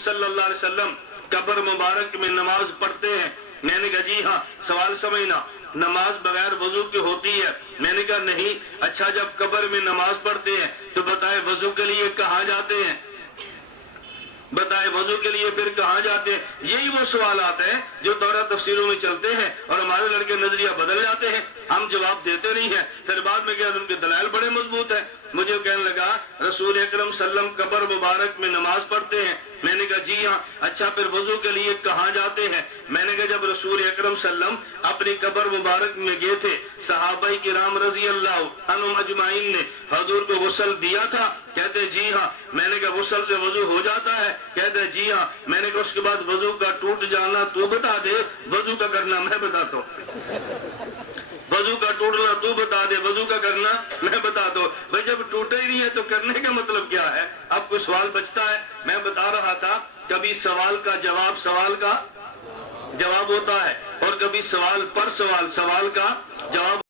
सल्लल्लाहु अलैहि वसल्लम कब्र मुबारक में नमाज पढ़ते हैं? मैंने कहा जी हाँ। सवाल समझना, नमाज बगैर वजू की होती है? मैंने कहा नहीं। अच्छा, जब कब्र में नमाज पढ़ते हैं तो बताए वजू के लिए कहाँ जाते हैं? बताए वजू के लिए फिर कहाँ जाते हैं? यही वो सवाल आते हैं जो दौरा तफसीरों में चलते हैं और हमारे लड़के नजरिया बदल जाते हैं, हम जवाब देते नहीं हैं। फिर बाद में क्या उनके दलाइल बड़े मजबूत हैं। मुझे कहने लगा रसूल अकरम सल्लम कब्र मुबारक में नमाज पढ़ते हैं? मैंने कहा जी हाँ। अच्छा, फिर वजू के लिए कहाँ जाते हैं? मैंने कहा जब रसूल अकरम सल्लम अपनी कब्र मुबारक में गए थे, सहाबाई किराम रजी अल्लाह अन्हुम अजमाइन ने हजूर को गुस्ल दिया था? कहते जी हाँ। मैंने कहा गुस्ल से वजू हो जाता है? कहते जी हाँ। मैंने कहा उसके बाद वजू का टूट जाना तू बता दे, वजू का करना मैं बताता हूँ। वजू का टूटना तू बता दे, वजू का करना मैं बताता हूँ। भाई जब टूटे ही नहीं है तो करने का मतलब क्या है? अब कोई सवाल बचता है? मैं बता रहा था कभी सवाल का जवाब होता है और कभी सवाल पर सवाल का जवाब